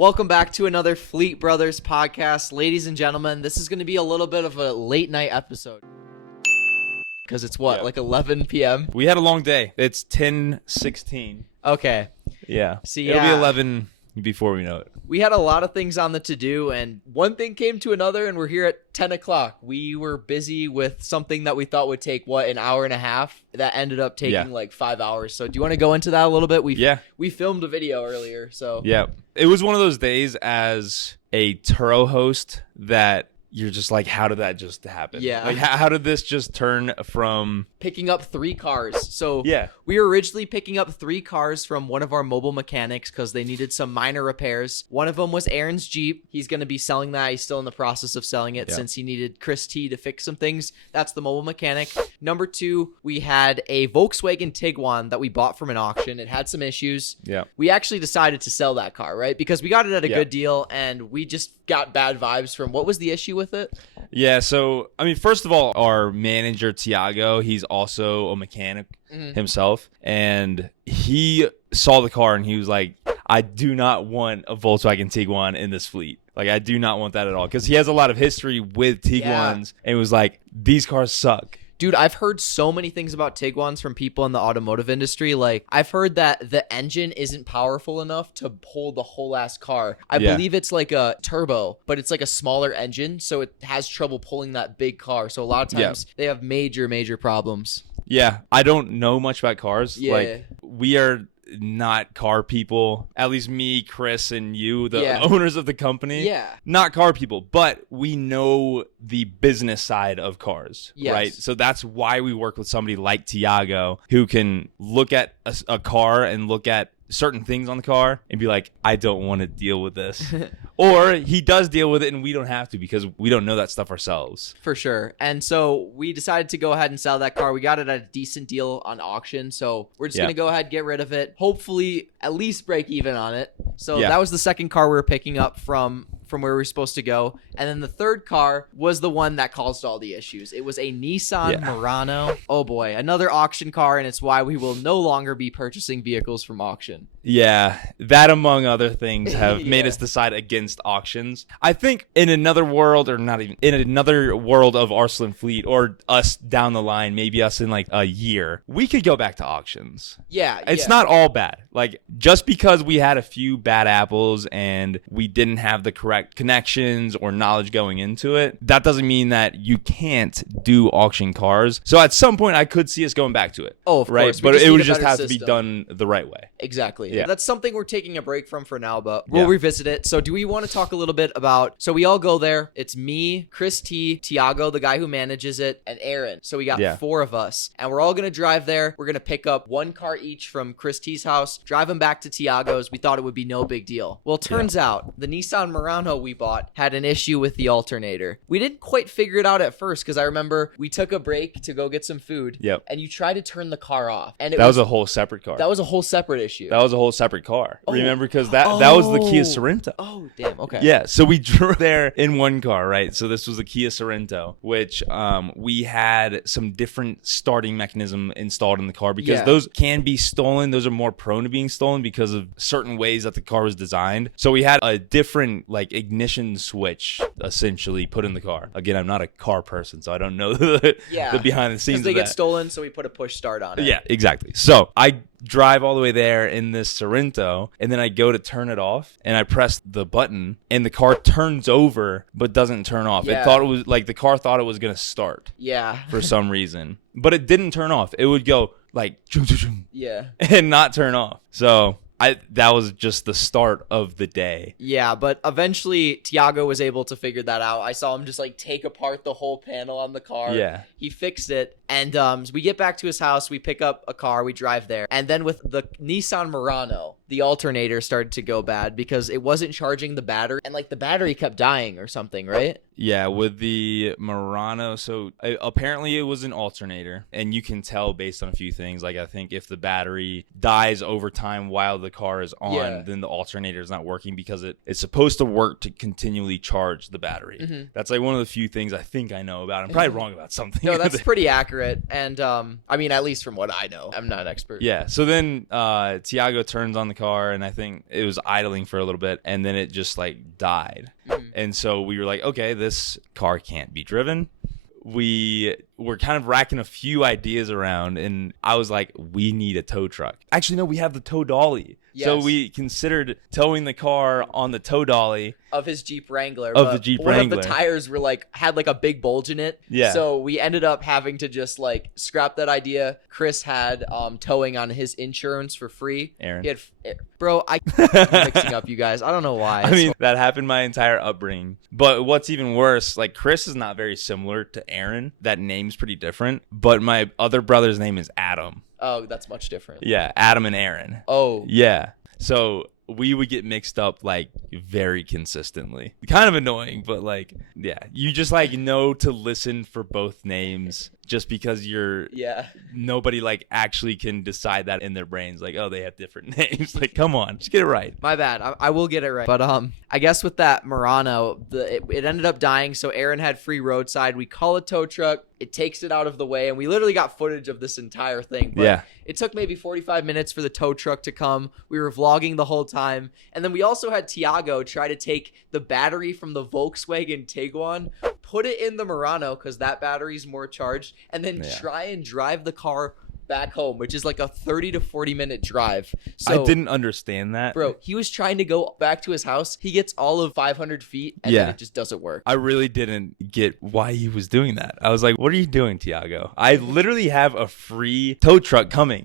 Welcome back to another Fleet Brothers podcast. Ladies and gentlemen, this is going to be a little bit of a late night episode. Because it's like 11 p.m.? We had a long day. It's 10:16. Okay. Yeah. See, It'll be 11 before we know it. We had a lot of things on the to-do, and one thing came to another, and we're here at 10 o'clock. We were busy with something that we thought would take, an hour and a half? That ended up taking 5 hours. So do you want to go into that a little bit? We filmed a video earlier, so. Yeah. It was one of those days as a Turo host that you're just like, how did that just happen? Yeah. Like, how did this just turn from picking up 3 cars? So yeah, we were originally picking up 3 cars from one of our mobile mechanics because they needed some minor repairs. One of them was Aaron's Jeep. He's going to be selling that. He's still in the process of selling it since he needed Chris T to fix some things. That's the mobile mechanic. Number 2, we had a Volkswagen Tiguan that we bought from an auction. It had some issues. Yeah. We actually decided to sell that car, right? Because we got it at a good deal, and we just got bad vibes from what was the issue with it? Yeah, so, I mean, first of all, our manager, Tiago, he's also a mechanic himself, and he saw the car, and he was like, I do not want a Volkswagen Tiguan in this fleet. Like, I do not want that at all, because he has a lot of history with Tiguans, and was like, these cars suck. Dude, I've heard so many things about Tiguans from people in the automotive industry. Like, I've heard that the engine isn't powerful enough to hold the whole ass car. I believe it's like a turbo, but it's like a smaller engine, so it has trouble pulling that big car. So a lot of times they have major problems. Yeah, I don't know much about cars. Yeah. Like, we are not car people, at least me, Chris, and you, the owners of the company. Yeah. Not car people, but we know the business side of cars, right? So that's why we work with somebody like Tiago, who can look at a car and look at certain things on the car and be like, I don't want to deal with this. Or he does deal with it and we don't have to because we don't know that stuff ourselves. For sure. And so we decided to go ahead and sell that car. We got it at a decent deal on auction. So we're just going to go ahead and get rid of it. Hopefully at least break even on it. So that was the second car we were picking up from where we were supposed to go. And then the third car was the one that caused all the issues. It was a Nissan Murano. Oh boy, another auction car, and it's why we will no longer be purchasing vehicles from auction. Yeah, that among other things have made us decide against auctions. I think in another world, or not even, in another world of Arslan Fleet, or us down the line, maybe us in like a year, we could go back to auctions. Yeah. It's not all bad. Like, just because we had a few bad apples and we didn't have the correct connections or knowledge going into it, that doesn't mean that you can't do auction cars. So at some point I could see us going back to it. Oh, of course. But it would just have to be done the right way. Exactly. Yeah. That's something we're taking a break from for now, but we'll revisit it. So do we want to talk a little bit about, so we all go there. It's me, Chris T, Tiago, the guy who manages it, and Aaron. So we got 4 of us, and we're all going to drive there. We're going to pick up 1 car each from Chris T's house, drive them back to Tiago's. We thought it would be no big deal. Well, it turns out the Nissan Murano we bought had an issue with the alternator. We didn't quite figure it out at first because I remember we took a break to go get some food, and you tried to turn the car off. And that was a whole separate car. That was a whole separate issue. That was a whole separate car. Remember, because that was the Kia Sorento. Oh, damn. Okay. Yeah, so we drove there in 1 car, right? So this was the Kia Sorento, which we had some different starting mechanism installed in the car because those can be stolen. Those are more prone to being stolen because of certain ways that the car was designed. So we had a different like ignition switch essentially put in the car. Again, I'm not a car person, so I don't know the behind the scenes. Because they get stolen, so we put a push start on it. Yeah, exactly. So I drive all the way there in this Sorento, and then I go to turn it off, and I press the button, and the car turns over but doesn't turn off. It thought it was like the car thought it was gonna start. Yeah. For some reason, but it didn't turn off. It would go like and not turn off. So that was just the start of the day. Yeah, but eventually Tiago was able to figure that out. I saw him just like take apart the whole panel on the car. Yeah. He fixed it. And so we get back to his house. We pick up a car. We drive there. And then with the Nissan Murano, the alternator started to go bad because it wasn't charging the battery. And like the battery kept dying or something, right? Yeah, with the Murano, so apparently it was an alternator, and you can tell based on a few things. Like, I think if the battery dies over time while the car is on, then the alternator is not working because it's supposed to work to continually charge the battery. That's like one of the few things I think I know about. I'm probably wrong about something. No, that's pretty accurate. And I mean, at least from what I know, I'm not an expert. Yeah, so then Tiago turns on the car, and I think it was idling for a little bit, and then it just like died. And so we were like, okay, this car can't be driven. We were kind of racking a few ideas around, and I was like, we need a tow truck. Actually, no, we have the tow dolly. Yes. So we considered towing the car on the tow dolly of his Jeep Wrangler. One of the tires were had a big bulge in it. Yeah. So we ended up having to just scrap that idea. Chris had towing on his insurance for free. Aaron. He had, bro, I'm mixing up you guys. I don't know why. I mean, that happened my entire upbringing. But what's even worse, Chris is not very similar to Aaron. That name's pretty different. But my other brother's name is Adam. Oh, that's much different. Yeah, Adam and Aaron. Oh. Yeah. So we would get mixed up very consistently. Kind of annoying, but yeah, you just know to listen for both names just because nobody actually can decide that in their brains. Oh, they have different names. Come on, just get it right. My bad. I will get it right. But I guess with that Murano, it ended up dying. So Aaron had free roadside. We call a tow truck. It takes it out of the way, and we literally got footage of this entire thing. But yeah. It took maybe 45 minutes for the tow truck to come. We were vlogging the whole time. And then we also had Tiago try to take the battery from the Volkswagen Tiguan, put it in the Murano because that battery's more charged, and then try and drive the car back home, which is a 30 to 40 minute drive. So I didn't understand that. Bro, he was trying to go back to his house. He gets all of 500 feet, and then it just doesn't work. I really didn't get why he was doing that. I was like, what are you doing, Tiago? I literally have a free tow truck coming.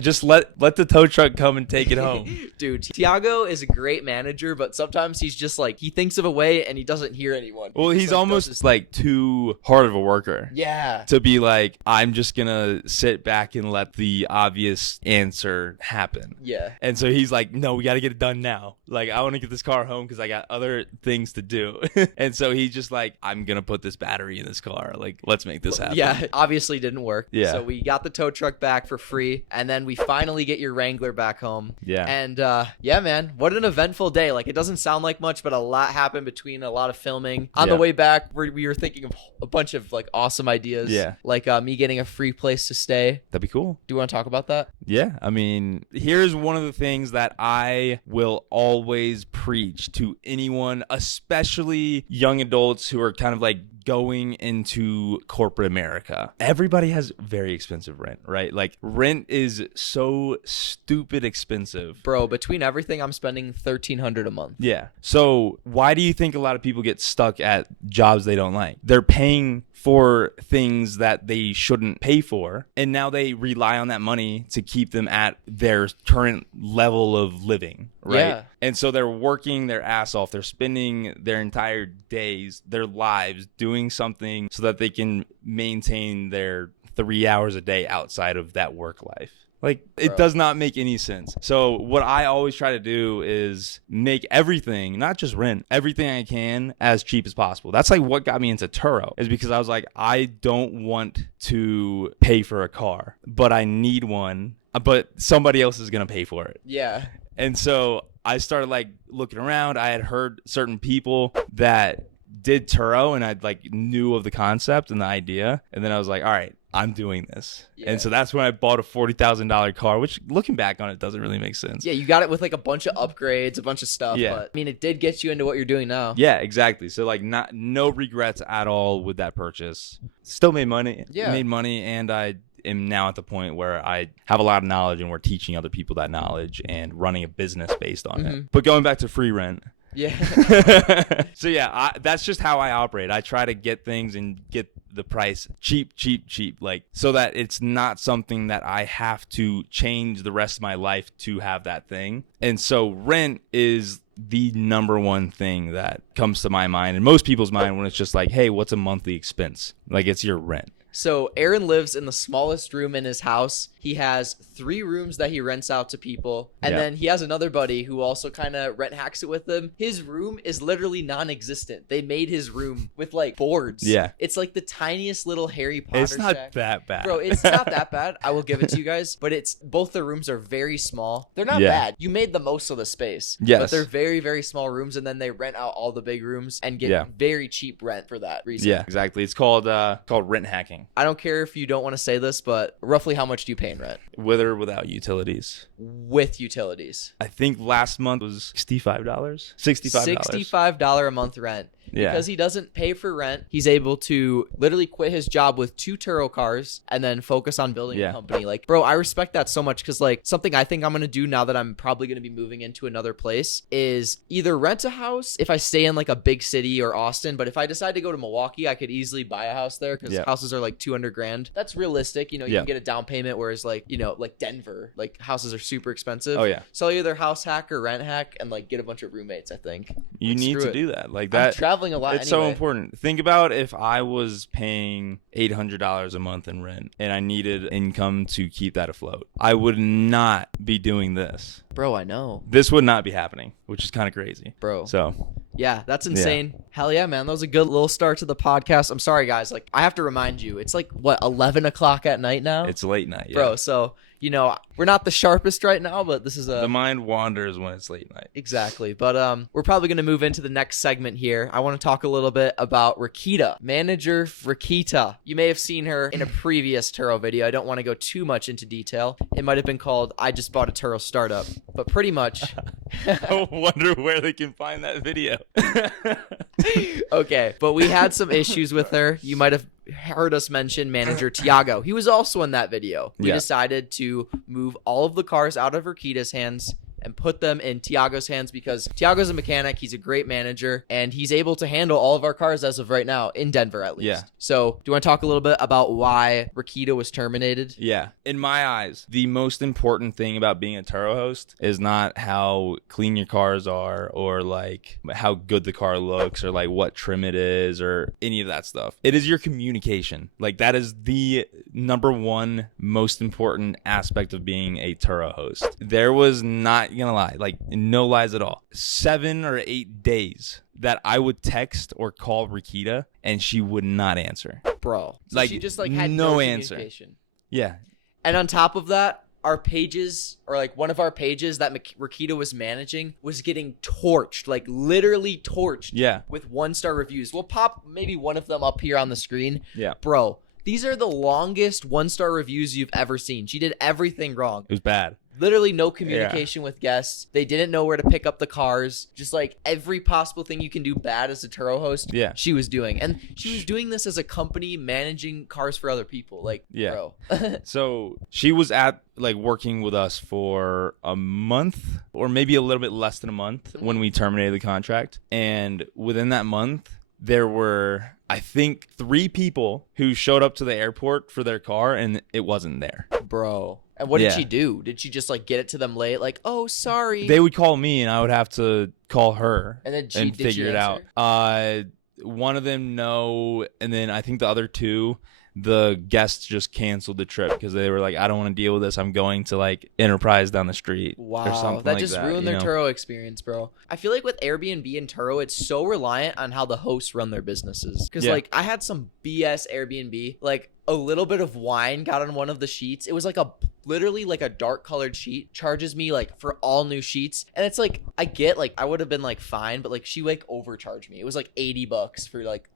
Just let the tow truck come and take it home. Dude, Tiago is a great manager, but sometimes he's just he thinks of a way and he doesn't hear anyone. Well, he's almost too hard of a worker. Yeah. To be I'm just gonna sit back and let the obvious answer happen. Yeah. And so he's like, no, we got to get it done now. I want to get this car home because I got other things to do. And so he's just I'm going to put this battery in this car. Let's make this happen. Yeah, obviously didn't work. Yeah. So we got the tow truck back for free, and then we finally get your Wrangler back home. Yeah. And yeah, man, what an eventful day. It doesn't sound like much, but a lot happened between a lot of filming. On the way back, we were thinking of a bunch of awesome ideas. Yeah. Me getting a free place to stay. That'd be cool. Do you want to talk about that? Yeah. I mean, here's one of the things that I will always preach to anyone, especially young adults who are kind of going into corporate America. Everybody has very expensive rent, right? Rent is so stupid expensive. Bro, between everything, I'm spending $1,300 a month. Yeah. So why do you think a lot of people get stuck at jobs they don't like? They're paying for things that they shouldn't pay for, and now they rely on that money to keep them at their current level of living, right? Yeah. And so they're working their ass off. They're spending their entire days, their lives doing something so that they can maintain their 3 hours a day outside of that work life. It does not make any sense. So what I always try to do is make everything, not just rent, everything I can as cheap as possible. That's what got me into Turo, is because I was I don't want to pay for a car, but I need one, but somebody else is going to pay for it. Yeah. And so I started looking around. I had heard certain people that did Turo, and I knew of the concept and the idea. And then I was like, all right, I'm doing this. Yeah. And so that's when I bought a $40,000 car, which looking back on it doesn't really make sense. Yeah, you got it with a bunch of upgrades, a bunch of stuff. Yeah. But I mean, it did get you into what you're doing now. Yeah, exactly. So no regrets at all with that purchase. Still made money. Yeah. Made money, and I am now at the point where I have a lot of knowledge, and we're teaching other people that knowledge and running a business based on it. But going back to free rent. Yeah. So yeah, that's just how I operate. I try to get things and get the price cheap, so that it's not something that I have to change the rest of my life to have that thing. And so rent is the number one thing that comes to my mind and most people's mind when it's just hey, what's a monthly expense? It's your rent. So Aaron lives in the smallest room in his house. He has 3 rooms that he rents out to people. And then he has another buddy who also kind of rent hacks it with him. His room is literally non-existent. They made his room with boards. Yeah. It's the tiniest little Harry Potter It's not shack. that bad. Bro, it's not that bad. I will give it to you guys. But both the rooms are very small. They're not bad. You made the most of the space. Yes. But they're very, very small rooms. And then they rent out all the big rooms and get very cheap rent for that reason. Yeah, exactly. It's called rent hacking. I don't care if you don't want to say this, but roughly how much do you pay paying rent. With or without utilities? With utilities. I think last month was $65. $65 a month rent. Yeah. Because he doesn't pay for rent, he's able to literally quit his job with 2 Turo cars and then focus on building a company. Like, bro, I respect that so much because, like, something I think I'm going to do now that I'm probably going to be moving into another place is either rent a house if I stay in, like, a big city or Austin. But if I decide to go to Milwaukee, I could easily buy a house there because houses are, like, $200,000. That's realistic. You know, you can get a down payment, whereas, like, you know, like Denver, like, houses are super expensive. Oh, yeah. So I'll either house hack or rent hack and, like, get a bunch of roommates, I think. You need to do that. Like, that. I'm traveling a lot It's so important. Think about if I was paying $800 a month in rent and I needed income to keep that afloat. I would not be doing this. Bro, I know. This would not be happening, which is kind of crazy. Bro. So, yeah, that's insane. Yeah. Hell yeah, man. That was a good little start to the podcast. I'm sorry, guys. Like, I have to remind you, it's like, what, 11 o'clock at night now? It's late night, yeah. Bro, so, you know, we're not the sharpest right now, but this is a... The mind wanders when it's late night. Exactly. But we're probably going to move into the next segment here. I want to talk a little bit about Rakita. Manager Rakita. You may have seen her in a previous Turo video. I don't want to go too much into detail. It might have been called, I Just Bought a Turo Startup. But pretty much... I wonder where they can find that video. Okay, but we had some issues with her. You might have heard us mention manager Tiago. He was also in that video. We decided to move all of the cars out of Rakita's hands and put them in Tiago's hands because Tiago's a mechanic. He's a great manager, and he's able to handle all of our cars as of right now, in Denver at least. Yeah. So do you want to talk a little bit about why Rakita was terminated? Yeah. In my eyes, the most important thing about being a Turo host is not how clean your cars are or like how good the car looks or like what trim it is or any of that stuff. It is your communication. Like that is the number one most important aspect of being a Turo host. There was not gonna lie, like no lies at all, 7 or 8 days that I would text or call Rakita and she would not answer. Bro, so like she just like had no answer. Communication. Yeah. And on top of that, our pages, or like one of our pages that Rakita was managing, was getting torched, like literally torched. Yeah. With 1-star reviews. We'll pop maybe one of them up here on the screen. Yeah. Bro, these are the longest 1-star reviews you've ever seen. She did everything wrong. It was bad. Literally no communication with guests. They didn't know where to pick up the cars. Just like every possible thing you can do bad as a Turo host, she was doing. And she was doing this as a company managing cars for other people. Like, bro. So she was working with us for a month or maybe a little bit less than a month when we terminated the contract. And within that month, there were, I think, 3 people who showed up to the airport for their car and it wasn't there. Bro. And what did she do? Did she just like get it to them late? Like, oh, sorry. They would call me and I would have to call her and then figure it out. One of them, no. And then I think the other 2, the guests just canceled the trip because they were like, I don't want to deal with this. I'm going to like Enterprise down the street. Wow. Or something that like just that, ruined their Turo experience, bro. I feel like with Airbnb and Turo, it's so reliant on how the hosts run their businesses. Because like I had some BS Airbnb, like a little bit of wine got on one of the sheets. It was like literally like a dark colored sheet, charges me like for all new sheets. And it's like, I get like, I would have been like fine, but like she like overcharged me. It was like $80 for like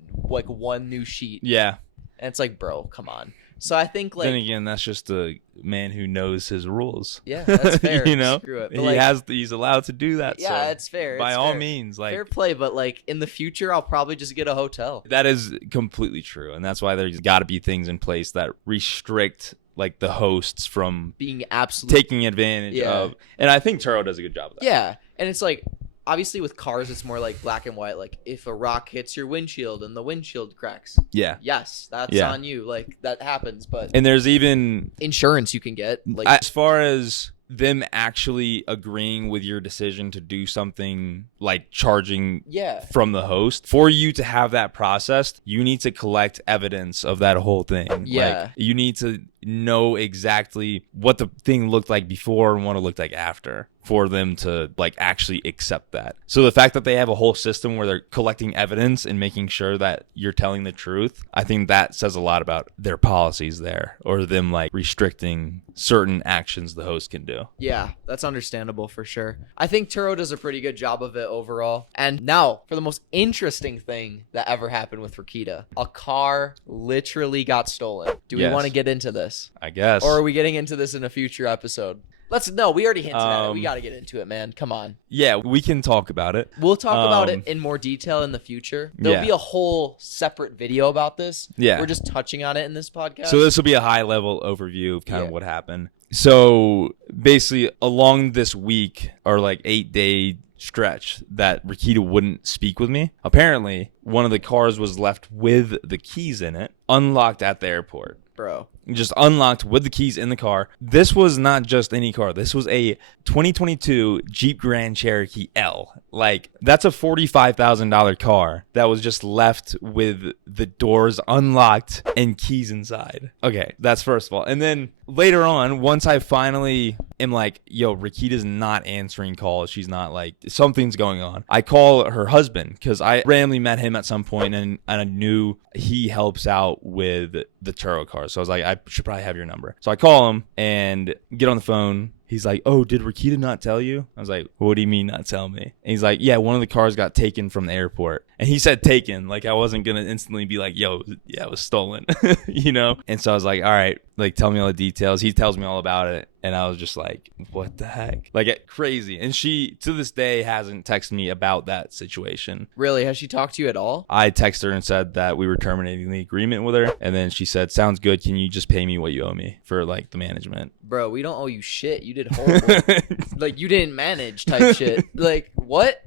one new sheet. Yeah. And it's like, bro, come on. So I think like... Then again, that's just a man who knows his rules. Yeah, that's fair. You know? Screw it. But he's allowed to do that. Yeah, so it's fair. By all means. Like, fair play, but like in the future, I'll probably just get a hotel. That is completely true. And that's why there's got to be things in place that restrict like the hosts from being absolutely taking advantage of. And I think Turo does a good job of that. Yeah. And it's like... Obviously, with cars, it's more like black and white. Like, if a rock hits your windshield and the windshield cracks. Yeah. Yes, that's on you. Like, that happens. But and there's even... insurance you can get. Like, as far as them actually agreeing with your decision to do something like charging from the host, for you to have that processed, you need to collect evidence of that whole thing. Yeah. Like, you need to know exactly what the thing looked like before and what it looked like after for them to like actually accept that. So the fact that they have a whole system where they're collecting evidence and making sure that you're telling the truth, I think that says a lot about their policies there, or them like restricting certain actions the host can do. Yeah, that's understandable for sure. I think Turo does a pretty good job of it overall. And now for the most interesting thing that ever happened with Rakita. A car literally got stolen. Do we want to get into this? this? I guess. Or are we getting into this in a future episode? No, we already hinted at it. We got to get into it, man. Come on. Yeah, we can talk about it. We'll talk about it in more detail in the future. There'll be a whole separate video about this. Yeah. We're just touching on it in this podcast. So this will be a high-level overview of kind of what happened. So basically, along this week, or like 8-day stretch that Rakita wouldn't speak with me, apparently one of the cars was left with the keys in it, unlocked at the airport. Bro. Just unlocked with the keys in the car. This was not just any car. This was a 2022 Jeep Grand Cherokee L. Like, that's a $45,000 car that was just left with the doors unlocked and keys inside. Okay, that's first of all. And then later on, once I finally am like, yo, Rakita's not answering calls. She's not, like, something's going on. I call her husband because I randomly met him at some point and I knew he helps out with the Turo cars. So I was like, I should probably have your number. So I call him and get on the phone. He's like, oh, did Rakita not tell you? I was like, what do you mean not tell me? And he's like, yeah, one of the cars got taken from the airport. And he said taken. Like, I wasn't going to instantly be like, yo, yeah, it was stolen, you know? And so I was like, all right, like, tell me all the details. He tells me all about it. And I was just like, what the heck? Like, crazy. And she, to this day, hasn't texted me about that situation. Really? Has she talked to you at all? I texted her and said that we were terminating the agreement with her. And then she said, sounds good. Can you just pay me what you owe me for, like, the management? Bro, we don't owe you shit. You did horrible. Like, you didn't manage type shit. Like, what?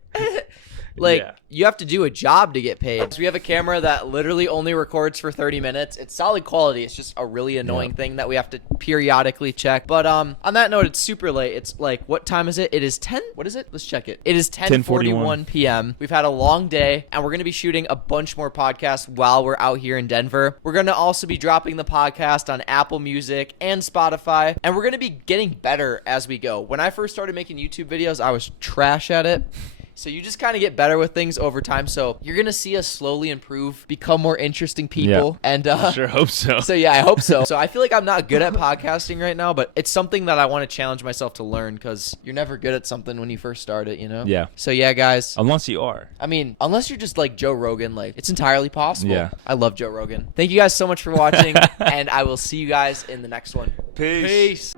You have to do a job to get paid. So we have a camera that literally only records for 30 minutes. It's solid quality. It's just a really annoying thing that we have to periodically check. But on that note, it's super late. It's like, what time is it? It is 10. What is it? Let's check it. It is 10:41 p.m. We've had a long day, and we're going to be shooting a bunch more podcasts while we're out here in Denver. We're going to also be dropping the podcast on Apple Music and Spotify, and we're going to be getting better as we go. When I first started making YouTube videos, I was trash at it. So you just kind of get better with things over time. So you're going to see us slowly improve, become more interesting people. Yeah. And I sure hope so. So yeah, I hope so. So I feel like I'm not good at podcasting right now, but it's something that I want to challenge myself to learn because you're never good at something when you first start it, you know? Yeah. So yeah, guys. Unless you are. I mean, unless you're just like Joe Rogan, like it's entirely possible. Yeah. I love Joe Rogan. Thank you guys so much for watching, and I will see you guys in the next one. Peace.